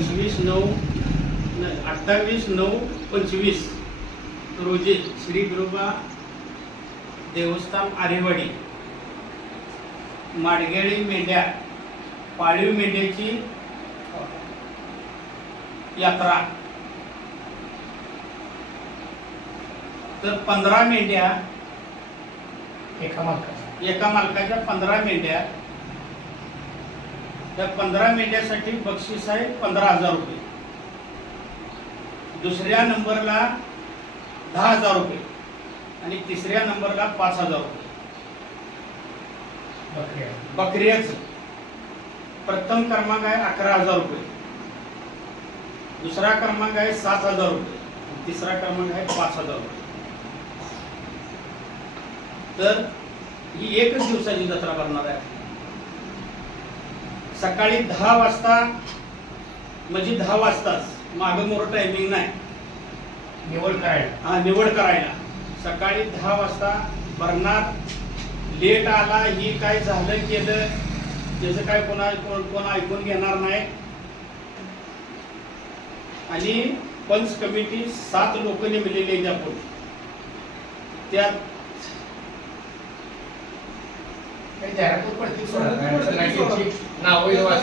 पंचवीस नऊ अठ्ठावीस नऊ पंचवीस. रोजी श्री गुरुबा देवस्थान आरेवाडी. माडगेळी मेंढ्या पाळीव मेंढ्याची यात्रा. तर पंधरा मेंढ्या एका मालकाचा एका मालकाच्या पंधरा मेंढ्या त्या पंधरा मेंढ्यासाठी बक्षीस आहे पंधरा हजार रुपये. दुसऱ्या नंबरला दहा हजार रुपये आणि तिसऱ्या नंबरला पाच हजार रुपये. बकऱ्याच प्रथम क्रमांक आहे अकरा हजार रुपये. दुसरा क्रमांक आहे सात हजार रुपये. तिसरा क्रमांक आहे पाच हजार रुपये. तर ही एकच दिवसाची जत्रा भरणार आहे. सकाळी दहा वाजता म्हणजे दहा वाजताच. मागं मोर टायमिंग नाही. निवड करायला. हा निवड करायला. सकाळी दहा वाजता भरणार. लेट आला ही काय झालं केलं त्याचं काय कोणा कोण कोण ऐकून घेणार नाही. आणि पंच कमिटी सात लोक नेमलेली आहेत आपण त्यात કઈ જાહેરાત ઉપરથી ના હોય એવા